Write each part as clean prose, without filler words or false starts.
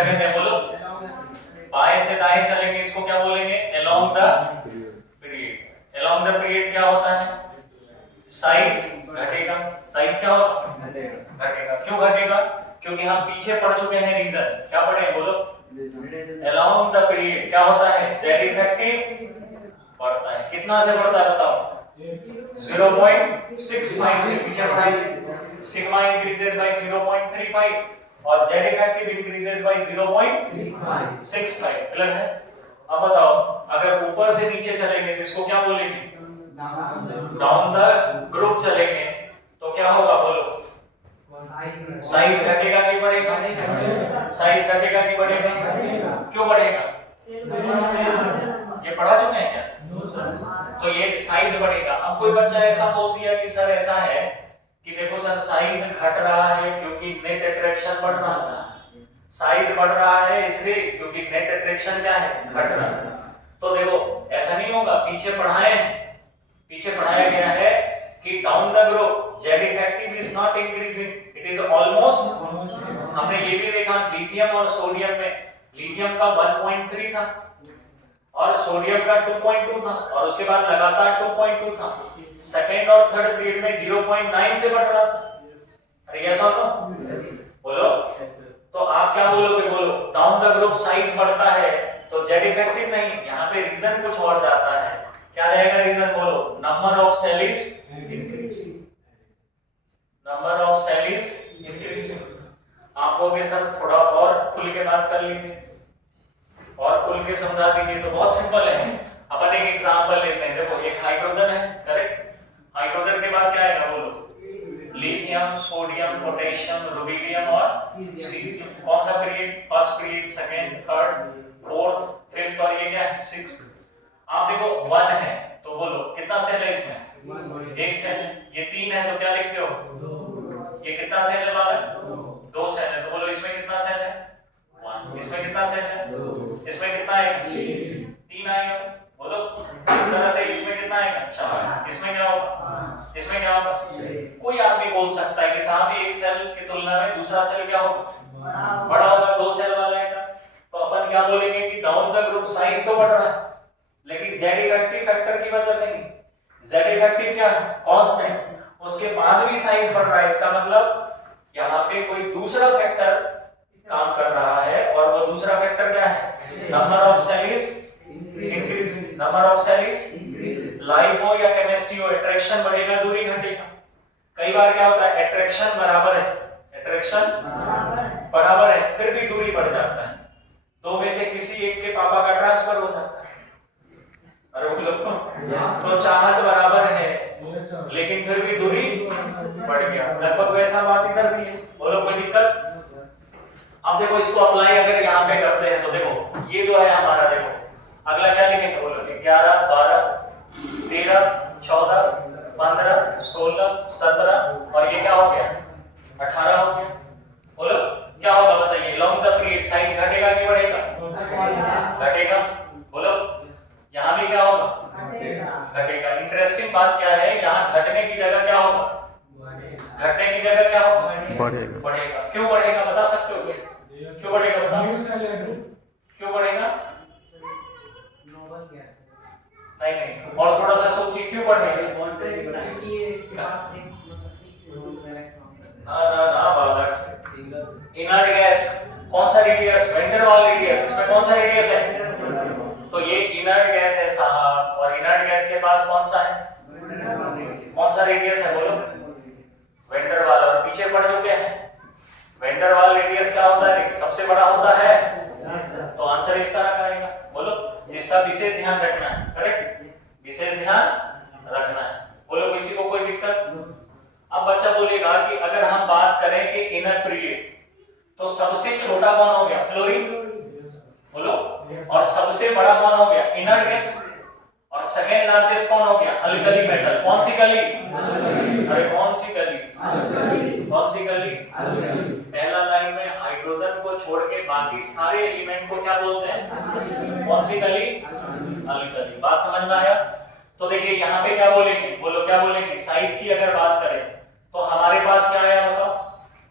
क्या कहते हैं बोलो? बाएं से दाएं चलेंगे, इसको क्या बोलेंगे? Along the period. Along the period क्या होता है? साइज घटेगा। साइज क्या होगा? घटेगा। क्यों घटेगा? क्योंकि हम पीछे पढ़ चुके हैं रीजन। क्या पढ़े बोलो? अलोंग द पीरियड क्या होता है? जेड इफेक्टिव बढ़ता है। कितना से बढ़ता है बताओ? 0.65 से पीछे बढ़ाइए। सिग्मा इंक्रीजेस बाय 0.35 और Z effective increases by 0.65। Clear है? अब बताओ, अगर ऊपर से नीचे चलेंगे तो इसको क्या बोलेंगे? डाउन द ग्रुप चलेंगे तो क्या होगा बोलो? साइज घटेगा कि बढ़ेगा? साइज घटेगा कि बढ़ेगा? क्यों बढ़ेगा? ये पढ़ा चुके हैं क्या? तो ये साइज बढ़ेगा। अब कोई बच्चा ऐसा बोल दिया कि सर ऐसा है कि देखो सर साइज घट रहा है क्योंकि नेट अट्रैक्शन बढ़ रहा था। साइज बढ़ रहा है इसलिए क्योंकि नेट अट्रैक्शन क्या है? घट रहा है। तो देखो ऐसा नहीं होगा। पीछे पढ़ाया गया है कि down the group Z effective is not increasing, it is almost. हमने ये भी देखा लिथियम और सोडियम में, लिथियम का 1.3 था और सोडियम का 2.2 था और उसके बाद लगातार 2.2 था। सेकंड और थर्ड पीरियड में 0.9 से बढ़ रहा था। अरे ऐसा तो बोलो। तो आप क्या बोलोगे? बोलो डाउन द ग्रुप साइज बढ़ता है तो जेड इफेक्टिव नहीं, यहाँ पे रीजन कुछ और जाता है। क्या रहेगा रीजन बोलो? Number of cell is increasing. Number of cell is increasing. आप लोग सर थोड़ा और खुल के बात कर लीजिए और खुल के समझा दीजिए। तो बहुत सिंपल है। अपन एक एग्जांपल लेते हैं। देखो एक हाइड्रोजन है, करेक्ट? हाइड्रोजन के बाद क्या आएगा बोलो? लिथियम, सोडियम, पोटेशियम, रुबिडियम और सीजियम। कौन सा period? First period, second, third, fourth, fifth और ये क्या है? सिक्स्थ। आप देखो 1 है तो बोलो कितना सेल है इसमें? एक सेल है। ये 3 है तो क्या लिखते हो? ये कितना सेल है वाला? 2 सेल है तो बोलो इसमें कितना सेल है? 1। इसमें कितना सेल है? 2। इसमें कितना आएगा? 3 आएगा। बोलो इस तरह से इसमें कितना आएगा? 4। इसमें क्या होगा? इसमें क्या होगा? कोई आदमी बोल सकता है कि साहब एक सेल की तुलना में दूसरा सेल क्या होगा? बड़ा होगा। 2 सेल वाला है तो अपन क्या बोलेंगे कि डाउन द ग्रुप साइज तो बढ़ रहा है लेकिन जेड इफेक्टिव फैक्टर की वजह से नहीं। जेड इफेक्टिव क्या है? कांस्टेंट। उसके बाद भी साइज बढ़ रहा है। इसका मतलब यहाँ पे कोई दूसरा फैक्टर काम कर रहा है और वो दूसरा फैक्टर क्या है? Number of cell is increasing. Number of cell is, life हो या केमिस्ट्री हो, अट्रैक्शन बढ़ेगा दूरी घटेगा। कई बार क्या होता है? अट्रैक्शन बराबर है, अट्रैक्शन बराबर है फिर भी दूरी बढ़ जाता है। दो में से किसी एक के पापा का ट्रांसफर हो जाता है। अरे वो लोग तो चाहत बराबर है लेकिन फिर भी दूरी बढ़ गया। लगभग वैसा बात इधर भी है। बोलो कोई दिक्कत? अब देखो इसको अप्लाई अगर यहाँ पे करते हैं तो देखो ये जो है हमारा, देखो अगला क्या लिखेंगे बोलो? 11, 12, 13, 14, 15, 16, 17 और ये क्या हो गया? 18 हो गया। बोलो क्या होगा बताइए? लॉन्ग द पीरियड साइज घटेगा कि बढ़ेगा? घटेगा। बोलो यहाँ भी क्या होगा? घटेगा। इंटरेस्टिंग बात क्या है? यहाँ घटने की जगह क्या होगा? घटने की जगह क्या होगा? बढ़ेगा। बढ़ेगा। क्यों बढ़ेगा बता सकते हो? क्यों बढ़ेगा बताओ? क्यों बढ़ेगा? नहीं और थोड़ा सा सोचिए क्यों बढ़ेगा? ना बालक, इनर्ट गैस कौन सा radius? Van der Waal radius. इसमें कौन सा रेडियस है? तो ये इनर्ट गैस है साहब और इनर्ट गैस के पास कौन सा है? कौन सा रेडियस है बोलो? वैन डेर वाल। और पीछे पढ़ चुके हैं वैन डेर वाल रेडियस क्या होता है? सबसे बड़ा होता है। तो आंसर इसका रखा आएगा। बोलो इसका विशेष ध्यान रखना है, करेक्ट? विशेष ध्यान रखना है। बोलो किसी को कोई दिक्कत? अब बच्चा बोलेगा कि अगर हम बात करें कि इनर पीरियड तो सबसे छोटा कौन हो गया? फ्लोरीन। बोलो और सबसे बड़ा कौन हो गया? Inert gas. और सेकेंड लार्जेस्ट कौन हो गया? Alkali metal. कौन सी कली? अरे कौन सी कली? कौन सी कली? पहला लाइन में हाइड्रोजन को छोड़ के बाकी सारे एलिमेंट को क्या बोलते हैं? कौन सी कली? अल्कली। बात समझ में आया? तो देखिए यहाँ पे क्या बोलेंगे? बोलो क्या बोलेंगे? साइज की अगर बात करें तो हमारे पास क्या है बताओ?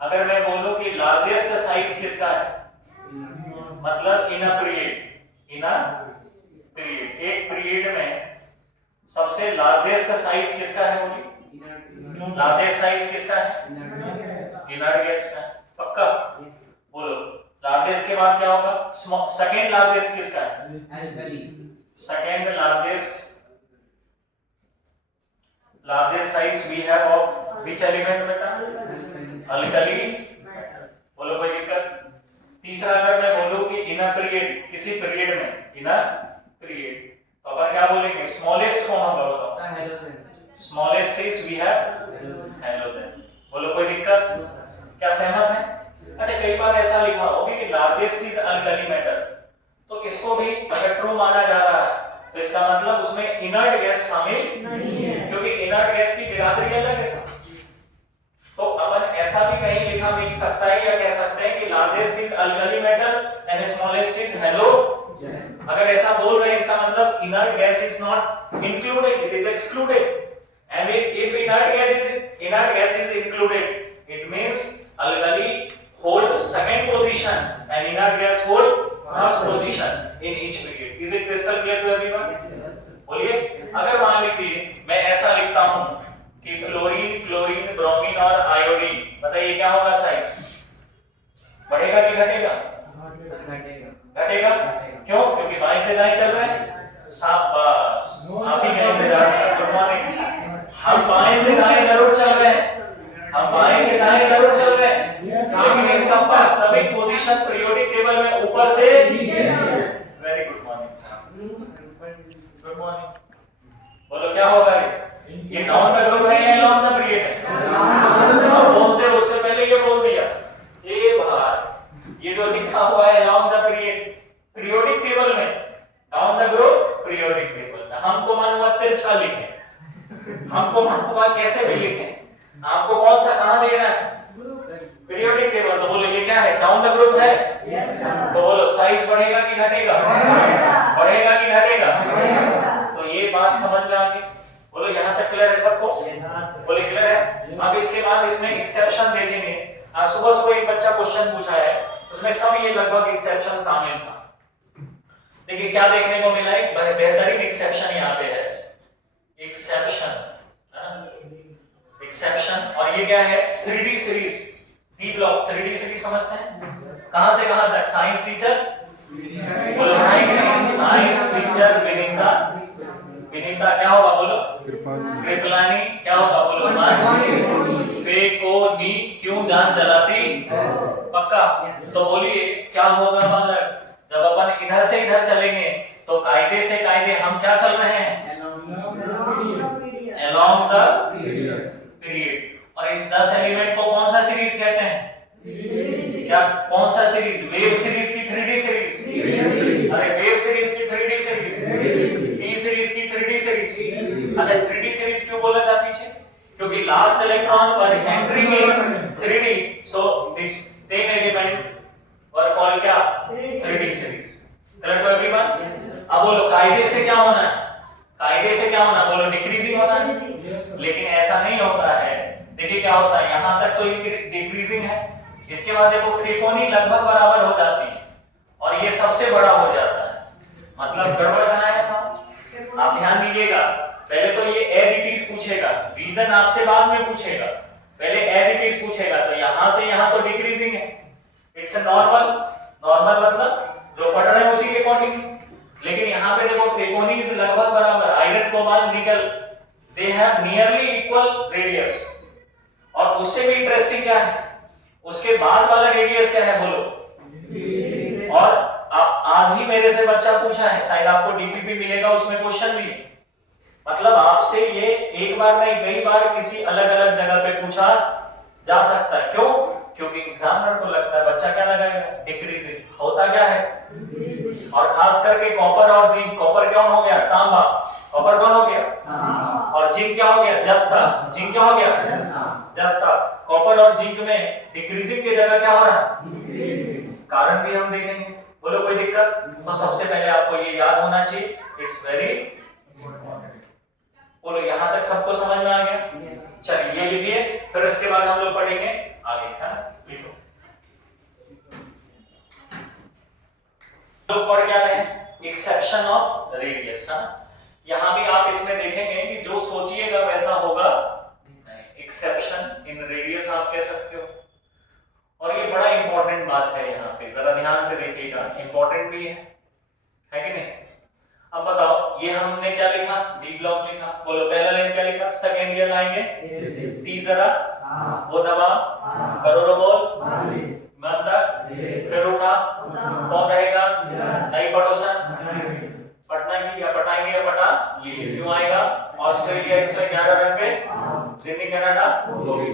अगर मैं बोलूं कि लार्जेस्ट साइज किसका है? मतलब इन अ पीरियड, एक पीरियड में सबसे लार्जेस्ट साइज किसका है बोलिए? लार्जेस्ट साइज किसका है? इनर्ट गैस का। पक्का? बोलो लार्जेस्ट के बाद क्या होगा? सेकेंड लार्जेस्ट किसका है? Second largest size we have of which element बेटा? अल्कली। बोलो कोई दिक्कत? तीसरा अगर मैं बोलूं कि इन अ पीरियड, किसी पीरियड में, इन अ पीरियड, तो अपन क्या बोलेंगे? स्मॉलेस्ट कौन होगा बताओ? Smallest is we have halogen. बोलो कोई दिक्कत? क्या सहमत है? अच्छा कई बार ऐसा लिखा होगा कि लार्जेस्ट इज अल्कली मैटर, तो इसको भी अगर ट्रू माना जा रहा है तो इसका मतलब उसमें इनर्ट गैस शामिल नहीं है, क्योंकि इनर्ट गैस की बिरादरी अलग है सब। तो अपन ऐसा भी कहीं लिखा मिल सकता है या कह सकते हैं कि largest is alkali metal and smallest is halogen. अगर ऐसा बोल रहे हैं इसका मतलब inert gas is not included, it is excluded. And if inert gas is included it means alkali hold second position and inert gas hold first position in each period. Is it crystal clear to everyone? Yes. बोलिए अगर मान लीजिए मैं ऐसा लिखता हूं कि fluorine, chlorine, bromine और आयोडीन, बताइए क्या होगा साइज? बढ़ेगा कि घटेगा? घटेगा। क्यों? क्योंकि बाएं से दाएं चल रहे हैं। शाबाश, आप ही कहेंगे गुड मॉर्निंग। हम बाएं से दाएं जरूर चल रहे हैं, हम बाएं से दाएं जरूर चल रहे हैं, लेकिन इसका वास्तविक पोजीशन पीरियोडिक टेबल में ऊपर से नीचे। Very good morning sir, good morning. बोलो क्या होगा ये डाउन द ग्रुप है या अलोंग द पीरियड है? हम बोलते उससे पहले ये बोल दिया ये भाई, ये जो लिखा हुआ है along the period periodic table में, down the group periodic table में, हमको मन हुआ तिरछा लिखें, हमको मन हुआ कैसे भी लिखें, आपको कौन सा कहां देना है? Periodic table. तो बोलो ये क्या है? डाउन द ग्रुप है। Yes sir. तो बोलो साइज बढ़ेगा कि घटेगा? बढ़ेगा कि घटेगा? तो ये बात समझ में आ गई। बोलो यहां तक क्लियर है सबको? बोले क्लियर है। अब इसके बाद इसमें एक्सेप्शन देखेंगे। आज सुबह एक बच्चा क्वेश्चन पूछा है, उसमें सब ये लगभग एक्सेप्शन शामिल था। देखिए क्या देखने को मिला, एक बेहतरीन एक्सेप्शन यहाँ पे है, एक्सेप्शन, और ये क्या है? 3D series, D block 3D series समझते हैं? कहां से कहां तक? Science teacher science teacher Vinita क्या होगा बोलो? कृपलानी क्या होगा बोलो? फेकोनी क्यों जान जलाती? पक्का? तो बोलिए क्या होगा मतलब जब अपन इधर से इधर चलेंगे तो कायदे से कायदे हम क्या चल रहे हैं? along the period। और इस 10 एलिमेंट को कौन सा सीरीज कहते हैं? क्या कौन सा सीरीज? वेव सीरीज की 3D सीरीज? अरे वेव सीरीज की 3D सीरीज, टी सीरीज की 3D सीरीज। अच्छा 3D सीरीज क्यों बोला था पीछे? क्योंकि लास्ट इलेक्ट्रॉन पर entering in 3D, so this 10 element were called क्या? 3D series. Correct to everyone? अब बोलो कायदे से क्या होना है? कायदे से क्या होना? बोलो डिक्रीजिंग होना है। लेकिन ऐसा नहीं होता है। देखिए क्या होता है, यहां तक तो ये डिक्रीजिंग है, इसके बाद देखो फ्रीफोनी लगभग बराबर हो जाती है और ये सबसे बड़ा हो जाता है। मतलब गड़बड़ कहां है साहब? आप ध्यान दीजिएगा, पहले तो ये एज इट इज पूछेगा, रीजन आपसे बाद में पूछेगा, पहले एज इट इज पूछेगा। तो यहां से यहां तो डिक्रीजिंग है, इट्स अ नॉर्मल। नॉर्मल मतलब जो पढ़ रहे हैं उसी के अकॉर्डिंग। लेकिन यहाँ पे देखो फेकोनीज लगभग बराबर, iron cobalt nickel, they have nearly equal radius. और उससे भी इंटरेस्टिंग क्या है, उसके बाद वाला रेडियस क्या है बोलो? और आज ही मेरे से बच्चा पूछा है, शायद आपको डीपीपी मिलेगा, उसमें क्वेश्चन भी है। मतलब आपसे ये एक बार नहीं कई बार किसी अलग अलग जगह पे पूछा जा सकता है। क्यों? क्योंकि एग्जामिनर को लगता है बच्चा क्या लगाएगा? डिक्रीजिंग। होता क्या है? और खास करके कॉपर और जिंक, कॉपर कौन हो गया? तांबा। कॉपर कौन हो गया? और जिंक क्या हो गया? जस्ता। जिंक क्या हो गया? जस्ता। कॉपर और जिंक में डिक्रीजिंग की जगह क्या हो रहा है? कारण भी हम देखेंगे। बोलो कोई दिक्कत? तो सबसे पहले आपको ये याद होना चाहिए, इट्स वेरी इंपॉर्टेंट। बोलो यहां तक सबको समझ में आ गया? चलिए ये लिखिए, फिर इसके बाद हम लोग पढ़ेंगे आगे, है ना? लिखो। लोग पढ़ क्या रहे हैं, एक्सेप्शन ऑफ रेडियस। यहाँ भी आप इसमें देखेंगे कि जो सोचिएगा वैसा होगा नहीं, एक्सेप्शन इन रेडियस आप कह सकते हो। और ये बड़ा इंपॉर्टेंट बात है, यहाँ पे जरा ध्यान से देखिएगा, इंपॉर्टेंट भी है कि नहीं। अब बताओ ये हमने क्या लिखा, बी ब्लॉक लिखा, बोलो पहला लाइन क्या लिखा, सेकंड ईयर लाएंगे टी जरा वो दबा करो रो बोल मत तक फिर उठा कौन रहेगा, नहीं पड़ोसन पटना की या पटाएंगे या पटा ये क्यों आएगा, ऑस्ट्रेलिया 111 रन पे, सिडनी कनाडा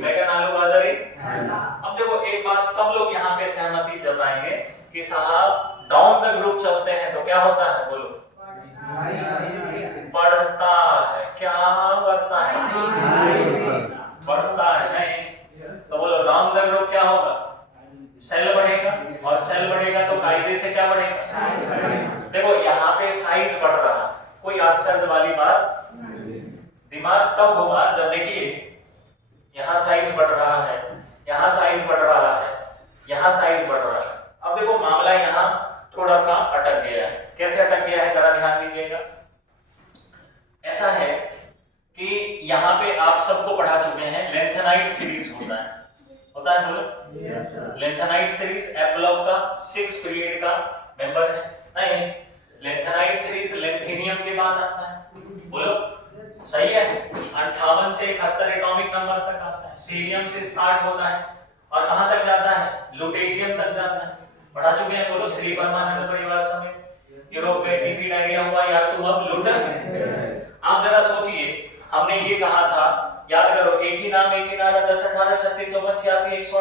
मैगन आलू गाजरी। अब देखो एक बात सब लोग यहाँ पे सहमति जताएंगे कि साहब डाउन द ग्रुप चलते हैं तो क्या होता है, बोलो बढ़ता है, क्या बढ़ता है, बढ़ता है नहीं, तो बोलो डाउन द ग्रुप क्या होगा, सेल बढ़ेगा, और सेल बढ़ेगा तो कायदे से क्या बढ़ेगा। देखो यहाँ पे साइज बढ़ रहा है, कोई आश्चर्य वाली बात, दिमाग तब घुमा जब देखिए यहाँ साइज बढ़ रहा है, यहाँ साइज बढ़ रहा है, यहाँ साइज बढ़ रहा है। अब देखो मामला यहाँ थोड़ा सा अटक गया है, कैसे अटक गया है जरा ध्यान दीजिएगा। ऐसा है कि यहाँ पे आप सबको पढ़ा चुके हैं लेंथेनाइट सीरीज होता है बोलो yes, lanthanide series F block का 6 पीरियड का मेंबर है, नहीं लेंथेनाइट सीरीज लेंथेनियम के बाद आता है, बोलो सही है। 58 से 71 एटॉमिक नंबर तक आता है, सीरियम से स्टार्ट होता है और कहां तक जाता है, लुटेरियम तक जाता है, पढ़ा चुके हैं बोलो। श्री परमानंद परिवार समेत यूरोप में टीबी डायरिया हुआ या तो अब लुटर। आप जरा सोचिए हमने ये कहा था, याद करो एक ही नाम 10 18 36 54 86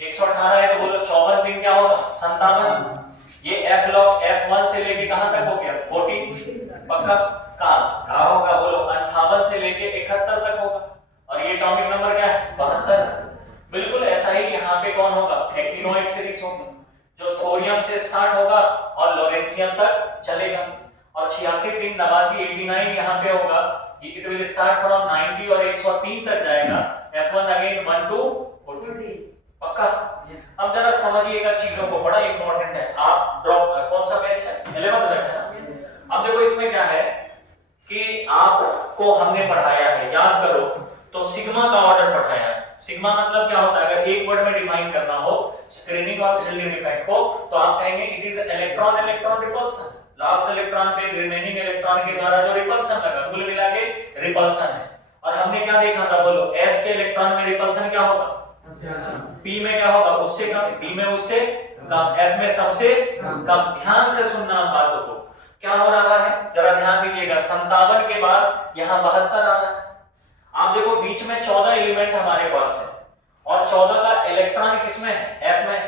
118 है, तो बोलो 54 दिन क्या होगा 57। ये एफ ब्लॉक F1 से लेके कहां तक हो गया 40 पक्का, कहां होगा बोलो 58 से लेके 71 तक होगा, और ये एटॉमिक नंबर क्या है 72। बिल्कुल ऐसा ही यहाँ पे कौन होगा, एक्टिनोइड सीरीज होगा जो थोरियम से स्टार्ट होगा और लोरेंशियम तक चलेगा, और 86 दिन 89 यहाँ पे होगा, इट विल स्टार्ट फ्रॉम 90 और 103 तक जाएगा, F1 अगेन 1 to 40 पक्का। अब जरा समझिएगा चीजों को, बड़ा इंपॉर्टेंट है। आप ड्रॉप कौन सा बैच है, 11th बैच है ना। अब देखो इसमें क्या है कि आपको हमने पढ़ाया है, याद करो तो सिग्मा का ऑर्डर पढ़ाया है। सिग्मा मतलब क्या होता है, अगर एक वर्ड में डिफाइन करना हो स्क्रीनिंग और शील्डिंग इफेक्ट को, तो आप कहेंगे it is electron electron repulsion, last electron पे रिमेनिंग इलेक्ट्रॉन के द्वारा जो रिपल्सन लगा कुल मिला के रिपल्सन है। और हमने क्या देखा था बोलो, s के इलेक्ट्रॉन में रिपल्सन क्या होगा, p में क्या होगा उससे कम, d में उससे कम, f में सबसे कम। ध्यान से सुनना बातों को, क्या हो रहा है जरा ध्यान दीजिएगा। 57 के बाद यहाँ 72 आ रहा है। आप देखो बीच में 14 एलिमेंट हमारे पास है और 14 का इलेक्ट्रॉन किसमें है, f में है,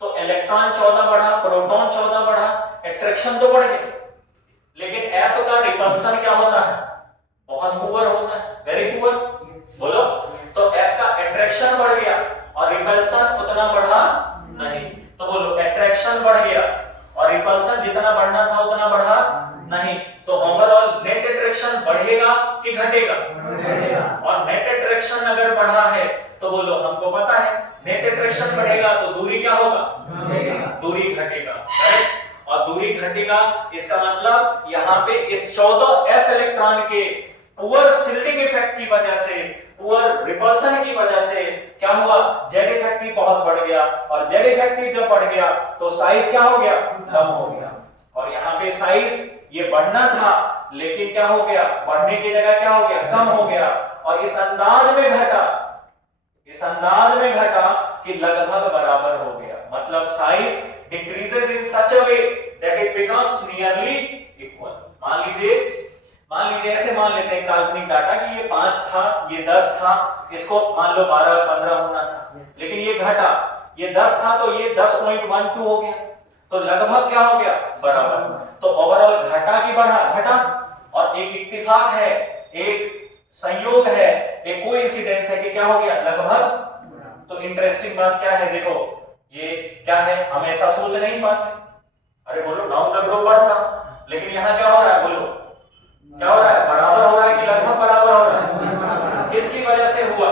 तो इलेक्ट्रॉन 14 बढ़ा, प्रोटॉन 14 बढ़ा, अट्रैक्शन तो बढ़ गया, लेकिन F का रिपल्सन क्या होता है, बहुत पुअर होता है, वेरी पुअर बोलो। तो F का अट्रैक्शन बढ़ गया और रिपल्सन उतना बढ़ा नहीं, तो बोलो अट्रैक्शन बढ़ गया और रिपल्सन जितना बढ़ना था उतना बढ़ा नहीं, तो ओवरऑल नेट अट्रैक्शन बढ़ेगा कि घटेगा, और नेट अट्रैक्शन अगर बढ़ा है तो बोलो हमको पता है नेट अट्रैक्शन बढ़ेगा तो दूरी क्या होगा, दूरी घटेगा, और दूरी घटेगा। इसका मतलब यहाँ पे इस 14 F इलेक्ट्रॉन के पुअर शील्डिंग इफेक्ट की वजह से, पुअर रिपल्सन की वजह से क्या हुआ, जेड इफेक्टिव बहुत बढ़ गया, और जेड इफेक्टिव जब बढ़ गया तो साइज क्या हो गया, कम हो गया। और यहाँ पे साइज ये बढ़ना था लेकिन क्या हो गया, बढ़ने की जगह क्या हो गया, कम हो गया, और इस अंदाज में घटा, इस अंदाज में घटा कि लगभग बराबर हो गया। मतलब size decreases in such a way that it becomes nearly equal. मान लीजिए ऐसे मान लेते हैं काल्पनिक डाटा कि ये 5 था, ये 10 था, इसको मान लो 12 15 होना था, लेकिन ये घटा, ये 10 था तो ये 10.12 हो गया, तो लगभग क्या हो गया, बराबर। तो ओवरऑल घटा की बढ़ा, घटा, और एक इत्तेफाक है, एक संयोग है, एक कोइंसिडेंस है कि क्या हो गया, लगभग। तो इंटरेस्टिंग बात क्या है, देखो ये क्या है, हम ऐसा सोच नहीं पाते, अरे बोलो डाउन द ग्रुप बढ़ता, लेकिन यहाँ क्या हो रहा है, बोलो क्या हो रहा है, बराबर हो रहा है कि लगभग बराबर हो रहा है। किसकी वजह से हुआ,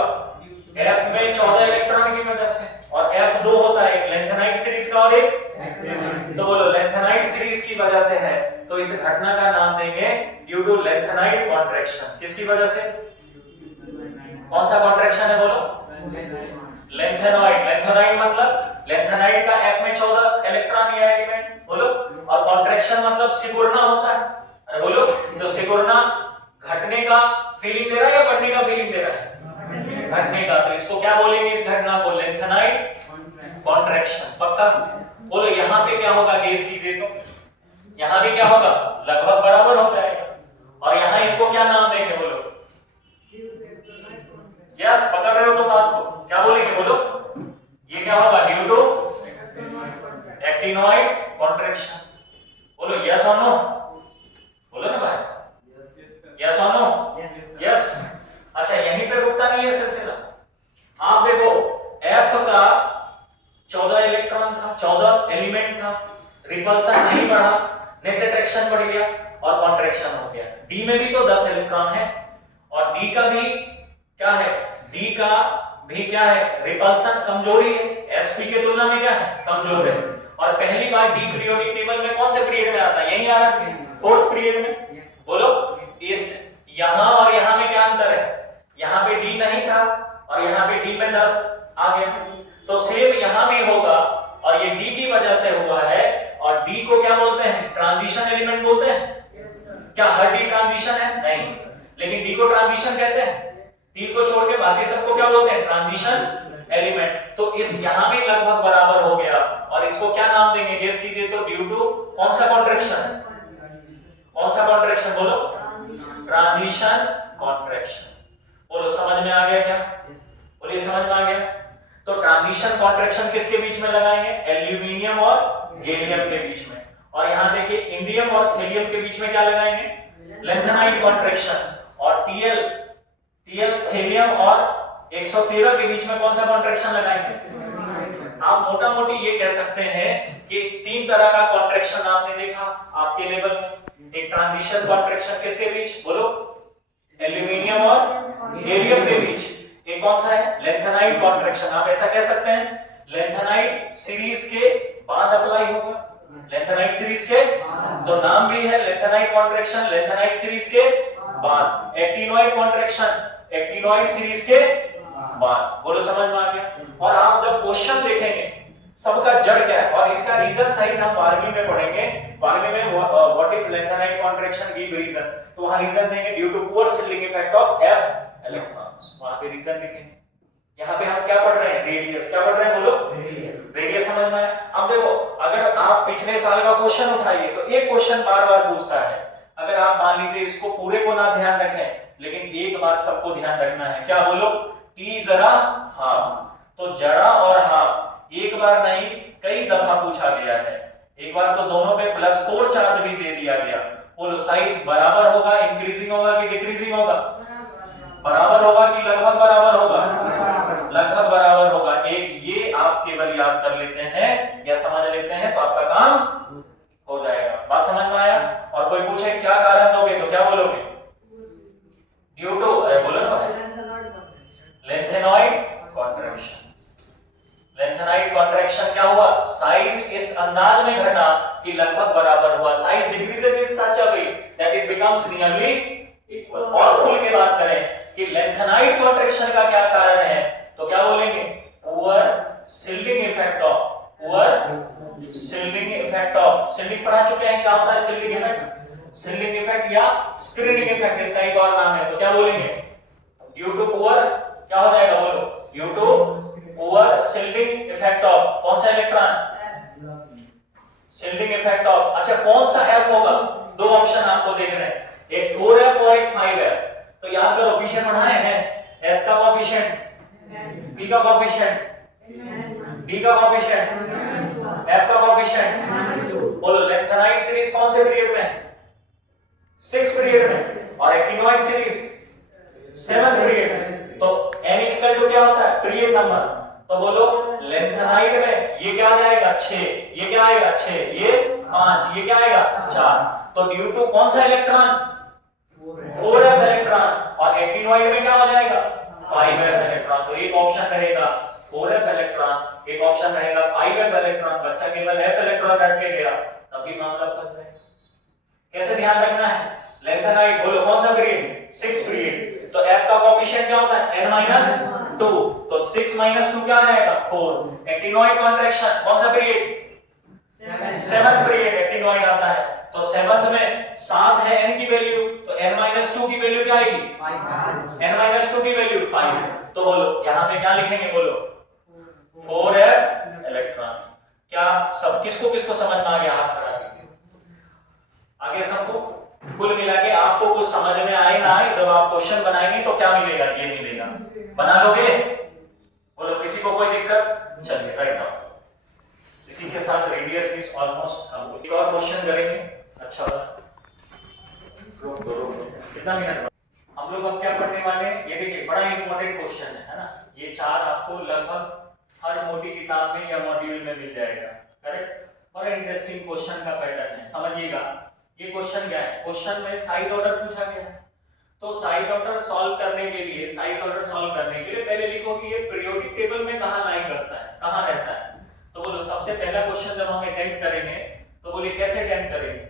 F में 14 इलेक्ट्रॉन की वजह से, और F2 होता है लेंथेनाइट सीरीज का और एक। तो बोलो लेंथेनाइड सीरीज की वजह से है, तो इस घटना का नाम देंगे ड्यू टू लेंथेनाइड कॉन्ट्रैक्शन। किसकी वजह से? कौन सा कॉन्ट्रैक्शन है बोलो? लेंथेनॉइड। लेंथेनॉइड मतलब लेंथेनाइड का F में 14 इलेक्ट्रॉन या एलिमेंट बोलो, और कॉन्ट्रैक्शन मतलब सिकुड़ना होता है। अरे बोलो, तो सिकुड़ना घटने का फीलिंग दे रहा है या बढ़ने का फीलिंग दे रहा है? घटने का। तो इसको क्या बोलेंगे इस घटना को? Lanthanide contraction. पक्का? बोलो यहाँ पे क्या होगा? गेस कीजिए तो यहाँ भी क्या होगा? लगभग बराबर हो जाएगा। और यहाँ इसको क्या नाम देंगे बोलो? यस, पकड़ रहे हो तुम बात को? क्या बोलेंगे बोलो? ये क्या होगा? Due to actinoid contraction. बोलो यस और नो? बोलो ना भाई, यस और नो? यस। अच्छा, यहीं पे रुकता नहीं है सिलसिला। आप देखो F का 14 इलेक्ट्रॉन था, 14 एलिमेंट था, रिपल्सन नहीं बढ़ा, नेट अट्रैक्शन बढ़ गया और कॉन्ट्रैक्शन हो गया। D में भी तो 10 इलेक्ट्रॉन है और D का भी क्या है? D का भी क्या है? रिपल्सन कमजोरी है, sp के तुलना में क्या है? कमजोर है। और पहली बार D पीरियोडिक टेबल में कौन से पीरियड में आता है? यही आ रहा है, 4th पीरियड में। बोलो इस यहां और यहां में क्या अंतर है? यहां पे D नहीं था और यहां पे D में 10 आ गया। तो सेम यहां भी होगा और ये D की वजह से हुआ है। और D को क्या बोलते हैं? ट्रांजिशन एलिमेंट बोलते हैं। क्या हर D ट्रांजिशन है? नहीं, लेकिन D को ट्रांजिशन कहते हैं। तीन को छोड़ के बाकी सबको क्या बोलते हैं? Transition element. तो इस यहां भी लगभग बराबर हो गया और इसको क्या नाम देंगे? गेस कीजिए तो ड्यू टू कौन सा कॉन्ट्रैक्शन? कौन सा कॉन्ट्रैक्शन बोलो? Transition contraction. बोलो समझ में आ गया क्या? बोलिए समझ में आ गया। तो ट्रांजिशन कॉन्ट्रैक्शन किसके बीच में लगाएंगे? एल्यूमिनियम और गैलियम के बीच में। और यहां देखिए इंडियम और थेलियम के बीच में क्या लगाएंगे? Lanthanide contraction. और टीएल थेलियम और 113 के बीच में कौन सा कॉन्ट्रैक्शन लगाएंगे? आप मोटा मोटी ये कह सकते हैं कि 3 तरह का कॉन्ट्रैक्शन आपने देखा आपके लेवल में। एक ट्रांजिशन कॉन्ट्रैक्शन किसके बीच? बोलो एल्यूमिनियम और गैलियम के बीच। एक कौन सा है? Lanthanide contraction. आप ऐसा कह सकते हैं लेंथेनाइड सीरीज के बाद अप्लाई होगा। लेंथेनाइड सीरीज के तो नाम भी है लेंथेनाइड कॉन्ट्रैक्शन, लेंथेनाइड सीरीज के बाद। एक्टिनॉइड कॉन्ट्रैक्शन एक्टिनॉइड सीरीज के बाद। बोलो समझ में आ गया। और आप जब क्वेश्चन देखेंगे सबका जड़ क्या है और इसका रीजन सहित हम 12वीं में पढ़ेंगे। 12वीं में what is lanthanide contraction give reason, तो वहां रीजन देंगे due to poor shielding effect of F electrons. वहां पे रीजन लिखेंगे। यहाँ पे हम क्या पढ़ रहे हैं? रेडियस। क्या पढ़ रहे हैं बोलो? रेडियस। समझ में आया? अब देखो अगर आप पिछले साल का क्वेश्चन उठाइए तो एक क्वेश्चन बार-बार पूछता है। अगर आप मान लीजिए इसको पूरे को ना ध्यान रखें लेकिन एक बात सबको ध्यान रखना है। क्या बोलो? टी जरा हाफ। तो जरा और हाफ एक बार नहीं कई दफा पूछा गया है। एक बार तो दोनों में +4 चार्ज भी दे दिया गया। बोलो साइज बराबर होगा, इंक्रीजिंग होगा कि डिक्रीजिंग होगा? बराबर होगा कि लगभग बराबर होगा? लगभग बराबर होगा। एक ये आप केवल याद कर लेते हैं या समझ लेते हैं तो आपका काम हो जाएगा। बात समझ में आया? और कोई पूछे क्या कारण दोगे तो क्या बोलोगे? ड्यू टू बोलो ना लेंथेनॉइड कॉन्ट्रैक्शन। लेंथेनाइड कॉन्ट्रैक्शन क्या हुआ? साइज इस अंदाज में घटा कि लगभग बराबर हुआ। Size decreases in such a way that it becomes nearly equal. और खुल के बात करें कि लेंथेनाइड कॉन्ट्रैक्शन का क्या कारण है तो क्या बोलेंगे? Poor shielding effect of. Poor shielding effect of. Shielding पढ़ा चुके हैं क्या होता है शिल्डिंग इफेक्ट? शिल्डिंग इफेक्ट या स्क्रीनिंग इफेक्ट इसका एक और नाम है। तो क्या बोलेंगे? ड्यू टू पुअर क्या हो जाएगा बोलो? Due to poor shielding effect of कौन सा इलेक्ट्रॉन? Shielding effect of. अच्छा कौन सा F होगा? दो ऑप्शन आपको देख रहे हैं, एक 4F और एक 5F। तो याद करो पीछे पढ़ाए हैं S का कोएफिशिएंट, P का कोएफिशिएंट, D का कोएफिशिएंट, F का कोएफिशिएंट। बोलो लेंथेनाइड सीरीज कौन से पीरियड में? 6th पीरियड में। और एक्टिनॉइड सीरीज 7th पीरियड। तो n इक्वल टू क्या होता है? Period number. तो बोलो लेंथेनाइड में ये क्या आ जाएगा? 6, ये क्या आएगा? 6, ये 5, ये क्या आएगा? 4। तो ड्यू टू कौन सा इलेक्ट्रॉन? 4F electron. और एक्टिनॉइड में क्या हो जाएगा? 5F electron. तो एक ऑप्शन रहेगा 4f इलेक्ट्रॉन, एक ऑप्शन रहेगा 5f इलेक्ट्रॉन, बच्चा केवल f इलेक्ट्रॉन रख के गया, तब भी मामला फंस जाएगा। कैसे ध्यान रखना है? लेंथ एंड हाइट बोलो कौन सा पीरियड? 6 पीरियड। तो f का कोएफिशिएंट क्या होता है? n-2, तो 6 - 2 क्या आ जाएगा? 4। एक्टिनोइड कॉन्ट्रैक्शन कौन सा पीरियड? 7th पीरियड एक्टिनोइड आता है। तो 7th में 7 है n की वैल्यू, तो n-2 की वैल्यू क्या आएगी? 5। n-2 की वैल्यू 5। तो बोलो यहां पे क्या लिखेंगे? बोलो 4f इलेक्ट्रॉन। क्या सब किसको किसको समझ में आ गया? हाथ खड़ा कीजिए। आगे सबको कुल मिला के आपको कुछ समझ में आए ना आए, जब आप क्वेश्चन बनाएंगे तो क्या मिलेगा? ये मिलेगा। बना लोगे? बोलो किसी को कोई दिक्कत? चलिए राइट नाउ इसी के साथ रेडियस इज ऑलमोस्ट कंप्लीट। एक और क्वेश्चन करेंगे। अच्छा कितना मिनट? हम लोग अब क्या पढ़ने वाले हैं? ये देखिए बड़ा इंपॉर्टेंट क्वेश्चन है ना। ये 4 आपको लगभग हर मोटी किताब में या मॉड्यूल में मिल जाएगा। करेक्ट? बड़ा इंटरेस्टिंग क्वेश्चन का पैटर्न है, समझिएगा। ये क्वेश्चन क्या है? क्वेश्चन में साइज ऑर्डर पूछा गया है। तो साइज ऑर्डर सॉल्व करने के लिए पहले लिखो कि ये पीरियोडिक टेबल में कहां लाई करता है, कहां रहता है। तो बोलो सबसे पहला क्वेश्चन जब हम अटेम्प्ट करेंगे तो बोलिए कैसे अटेम्प्ट करेंगे?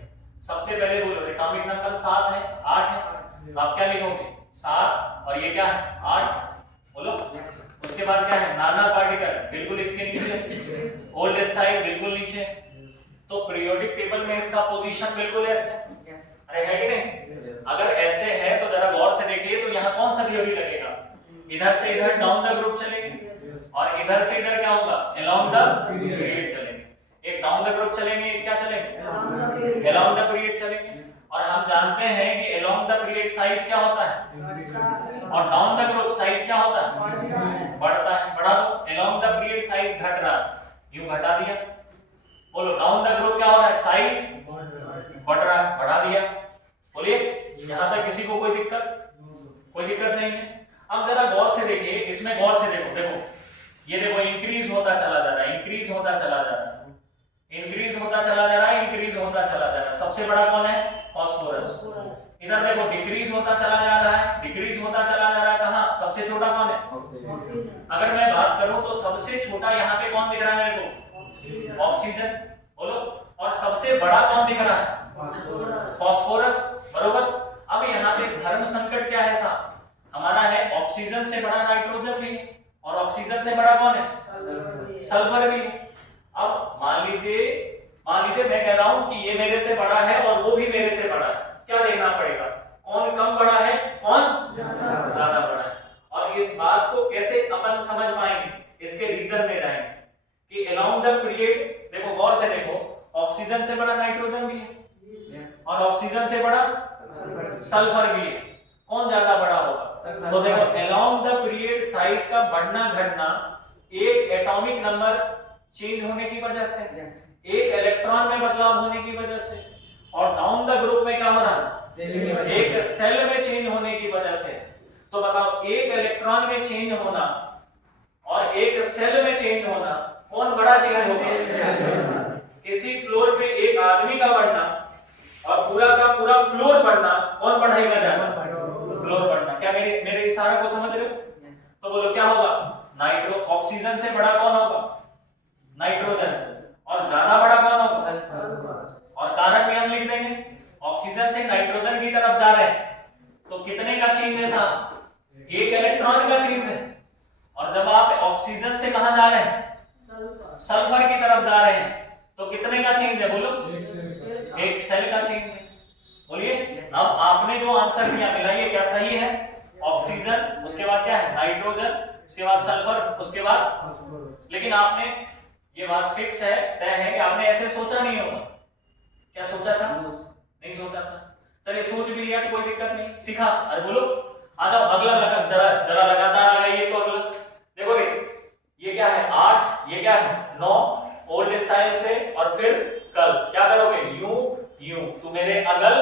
सबसे पहले बोलो एटॉमिक नंबर 7 है, 8 है, तो आप क्या लिखोगे? 7 और ये क्या है? 8। बोलो उसके बाद क्या है? नाना पार्टिकल बिल्कुल इसके नीचे, ओल्डेस्ट टाइप बिल्कुल नीचे। तो पीरियोडिक टेबल में इसका पोजीशन बिल्कुल ऐसे है। अरे है कि नहीं? अगर ऐसे है तो जरा गौर से देखिए, तो यहाँ कौन सा थ्योरी लगेगा? इधर से इधर डाउन द ग्रुप चलेंगे और इधर से इधर क्या होगा? अलोंग द पीरियड चलेंगे। एक डाउन द ग्रुप चलेंगे, एक क्या चलेंगे? अलोंग द पीरियड चलेंगे। और हम जानते हैं कि अलोंग द पीरियड साइज क्या होता है और डाउन द ग्रुप साइज क्या होता है? बढ़ता है। बढ़ा दो। अलोंग द पीरियड साइज घट रहा है, यूं घटा दिया। बोलो डाउन द ग्रुप क्या हो रहा है? साइज बढ़ रहा है, बढ़ा दिया। बोलिए यहां तक किसी को कोई दिक्कत? कोई दिक्कत नहीं है। अब जरा गौर से देखिए, इसमें गौर से देखो, ये देखो इंक्रीज होता चला जा रहा है, इंक्रीज होता चला जा रहा है, इंक्रीज होता चला जा रहा है, इंक्रीज होता चला जा रहा है। सबसे बड़ा कौन है? फास्फोरस। इधर देखो डिक्रीज होता चला जा रहा है, डिक्रीज होता चला जा रहा है। कहां? सबसे छोटा कौन है? अगर मैं बात करूं तो सबसे छोटा यहाँ पे कौन दिख रहा है मेरे को? ऑक्सीजन। बोलो और सबसे बड़ा कौन दिख रहा है? फास्फोरस। बरोबर। अब यहाँ पे धर्म संकट क्या है साहब? हमारा है ऑक्सीजन से बड़ा नाइट्रोजन भी है और ऑक्सीजन से बड़ा कौन है? सल्फर भी है। अब मान लीजिए मैं कह रहा हूं कि ये मेरे से बड़ा है और वो भी मेरे से बड़ा है, क्या देखना पड़ेगा? कौन कम बड़ा है, कौन ज्यादा बड़ा है। और इस बात को कैसे अपन समझ पाएंगे? इसके रीजन में रहेंगे कि अलोंग द पीरियड, देखो गौर से देखो, ऑक्सीजन से बड़ा नाइट्रोजन भी है और ऑक्सीजन से बड़ा सल्फर भी है। कौन ज्यादा बड़ा होगा? तो देखो अलोंग द पीरियड साइज का बढ़ना घटना एक एटॉमिक नंबर चेंज होने की वजह से, एक इलेक्ट्रॉन में बदलाव होने की वजह से, और डाउन द ग्रुप में क्या हो रहा है? एक सेल में चेंज होने की वजह से। तो बताओ एक इलेक्ट्रॉन में चेंज होना और एक सेल में चेंज होना, कौन बड़ा चेंज होगा? किसी फ्लोर पे एक आदमी का बढ़ना और पूरा का पूरा फ्लोर बढ़ना, कौन बढ़ाएगा ज्यादा? फ्लोर बढ़ना। क्या मेरे इशारे को समझ रहे हो? तो बोलो क्या होगा? नाइट्रो ऑक्सीजन से बड़ा कौन होगा? नाइट्रोजन। और ज्यादा बड़ा कौन होगा? और कारण भी हम लिख देंगे, ऑक्सीजन से नाइट्रोजन की तरफ जा रहे हैं तो कितने का चेंज है साहब? एक इलेक्ट्रॉन का चेंज है। और जब आप ऑक्सीजन से कहां जा रहे हैं? सल्फर की तरफ जा रहे हैं तो कितने का चेंज है? बोलो एक सेल का चेंज है। बोलिए अब आपने जो आंसर दिया मिलाइए, क्या सही है? ऑक्सीजन, उसके बाद क्या है? नाइट्रोजन, उसके बाद सल्फर, उसके बाद। लेकिन आपने ये बात फिक्स है, तय है कि आपने ऐसे सोचा नहीं होगा। क्या सोचा था? नहीं सोचा था। चलिए सोच भी लिया तो कोई दिक्कत नहीं, सीखा। अरे बोलो आ जाओ, अगला जरा लगातार लगाइए। तो अगला देखो ये क्या है? 8, ये क्या है? 9, ओल्ड स्टाइल से, और फिर कल क्या करोगे? यूं तो मेरे अगल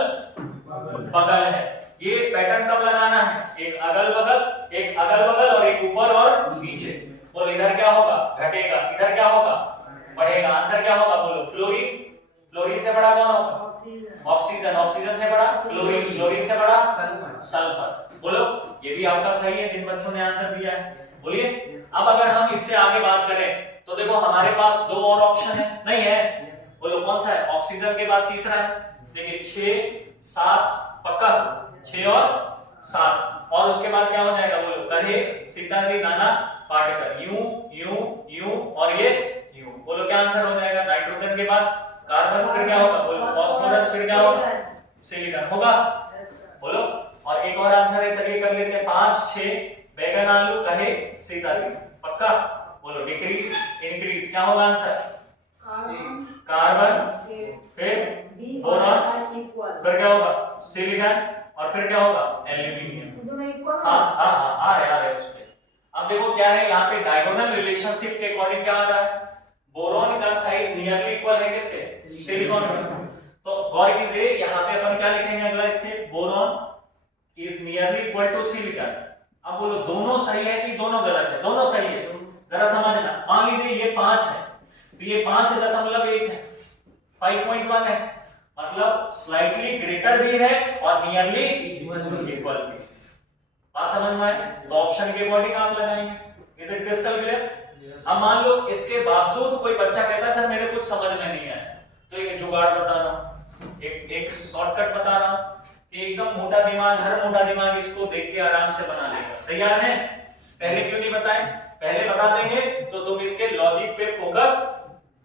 बगल है। ये पैटर्न कब लगाना है? एक अगल बगल और एक ऊपर और नीचे। बोलो इधर क्या होगा? घटेगा। इधर क्या होगा? बढ़ेगा। आंसर क्या होगा? बोलो फ्लोरीन से बड़ा कौन होगा? ऑक्सीजन से बड़ा क्लोरीन से बड़ा सल्फर। बोलो ये भी आपका सही है, जिन बच्चों ने आंसर दिया है। बोलिए। अब अगर हम इससे आगे बात करें तो देखो हमारे पास दो और ऑप्शन है, नहीं है? बोलो कौन सा है? ऑक्सीजन के बाद तीसरा है, देखिए 6 7 पक्का, 6 और 7, और उसके बाद क्या हो जाएगा? बोलो कहे सीता दी नाना पार्टिकल, यू यू यू और ये यू। बोलो क्या आंसर हो जाएगा? नाइट्रोजन के बाद कार्बन, फिर क्या होगा? बोलो फास्फोरस, फिर क्या होगा? सिलिकॉन होगा। बोलो। और एक और आंसर है, चलिए कर लेते हैं, 5 6 बैगन आलू कहे सीता दी, पक्का। बोलो डिक्रीज इंक्रीज, क्या होगा आंसर? कार्बन, फिर बोरॉन, फिर क्या होगा? सिलिकॉन, और फिर क्या होगा? एल्यूमिनियम। हाँ आ रहे उसमें। अब देखो क्या है यहाँ पे, डायगोनल रिलेशनशिप के अकॉर्डिंग क्या आ रहा है? बोरॉन का साइज नियरली इक्वल है किसके? सिलिकॉन के। तो गौर कीजिए यहाँ पे अपन क्या लिखेंगे अगला step? Boron is nearly equal to silicon. अब बोलो दोनों सही है कि दोनों गलत है? दोनों सही है। जरा समझना, मान लीजिए ये 5 है तो ये 5.1 है, 5.1 है, मतलब स्लाइटली ग्रेटर भी है और नियरली इक्वल भी है। बात समझ में आए? तो ऑप्शन के अकॉर्डिंग आप लगाएंगे। Is it crystal clear? अब मान लो इसके बावजूद कोई बच्चा कहता है सर मेरे कुछ समझ में नहीं आया, तो एक जुगाड़ बता रहा हूं, एक शॉर्टकट बता रहा हूं कि एकदम मोटा दिमाग, हर मोटा दिमाग इसको देख के आराम से बना लेगा। तैयार हैं? पहले क्यों नहीं बताएं? पहले बता देंगे तो तुम इसके लॉजिक पे फोकस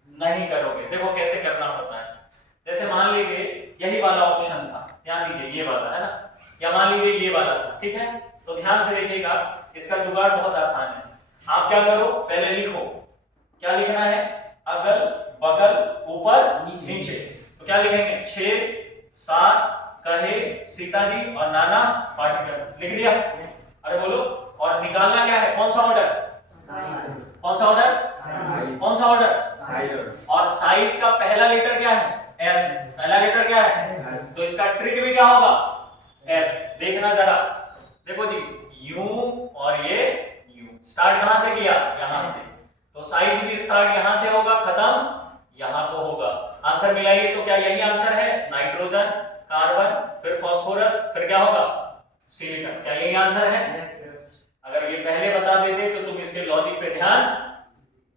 नहीं करोगे। देखो कैसे करना होता है। जैसे मान लीजिए यही वाला ऑप्शन था, ध्यान दीजिए ये वाला है ना, या मान लीजिए ये वाला था, ठीक है? तो ध्यान से देखिएगा, इसका जुगाड़ बहुत आसान है। आप क्या करो, पहले लिखो, क्या लिखना है? अगल बगल ऊपर नीचे। तो क्या लिखेंगे? 6 7 कहे सीता दी और नाना पार्टिकल, लिख दिया? अरे बोलो। और निकालना क्या है? कौन सा ऑर्डर? कौन सा ऑर्डर? कौन सा ऑर्डर? और साइज का पहला लेटर क्या है? एस। पहला लेटर क्या है? तो इसका ट्रिक भी क्या होगा? एस। देखना जरा, देखो जी, यू और ये यू, स्टार्ट कहां से किया? यहां से, तो साइज भी स्टार्ट यहां से होगा, खत्म यहां को होगा। आंसर मिलाइए तो क्या यही आंसर है? नाइट्रोजन, कार्बन, फिर फास्फोरस, फिर क्या होगा? सिलिकॉन। क्या यही आंसर है? अगर ये पहले बता देते तो तुम इसके लॉजिक पे ध्यान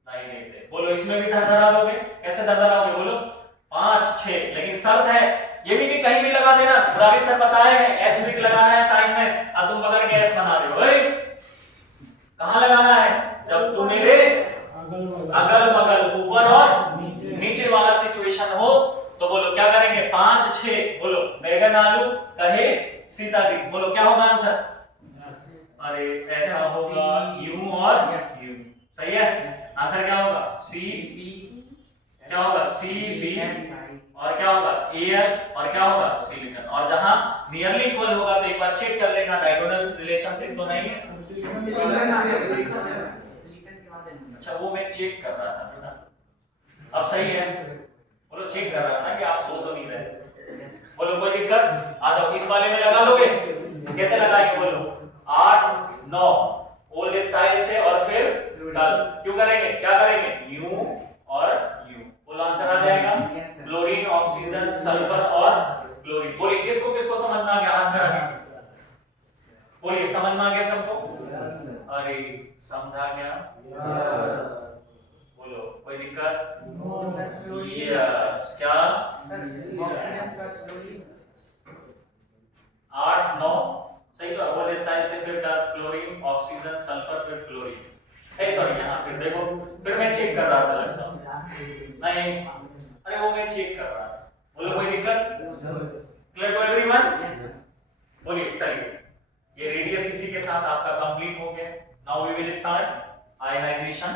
नहीं देते। बोलो इसमें भी धरधरा दोगे? कैसे धरधराओगे? बोलो 5 6, लेकिन शर्त है ये भी कि कहीं भी लगा देना। मुरारी सर बताए हैं एस भी लगाना है साइड में, अब तुम पकड़ के एस बना रहे हो। ओए कहां लगाना है? जब तुम मेरे अगल बगल ऊपर और नीचे वाला सिचुएशन हो तो बोलो क्या करेंगे? 5 6, बोलो बैगन आलू कहे सीता दी, बोलो क्या होगा आंसर? अरे ऐसा होगा यू और यू, सही है? आंसर क्या होगा? सी बी, क्या होगा? सी बी, और क्या होगा? एयर, और क्या होगा? सिलिकॉन। और जहां नियरली इक्वल होगा तो एक बार चेक कर लेना डायगोनल रिलेशनशिप तो नहीं है। अच्छा वो मैं चेक कर रहा था बेटा, अब सही है? बोलो चेक कर रहा था कि आप सो तो नहीं रहे। बोलो कोई दिक्कत? आ जाओ, इस वाले में लगा लोगे? कैसे लगाएंगे? बोलो 8 9 ओल्ड स्टाइल से, और फिर डल। क्यों करेंगे? क्या करेंगे? यू और यू। बोलो आंसर आ जाएगा क्लोरीन, ऑक्सीजन, सल्फर और क्लोरीन। बोलिए किसको किसको समझ में आ गया? हाथ खड़ा कीजिए, बोलिए समझ में आ गया सबको? अरे समझा क्या? बोलो कोई दिक्कत? यस। क्या 8 9 सही तो ओल्ड स्टाइल से, फिर क्लोरीन, ऑक्सीजन, सल्फर, फिर क्लोरीन। सॉरी यहाँ फिर देखो, फिर मैं चेक कर रहा था लगता नहीं, अरे वो मैं चेक कर रहा था। बोलो कोई दिक्कत? Clear to everyone? बोलिए चलिए, ये रेडियस इसी के साथ आपका कंप्लीट हो गया। Now we will start ionization.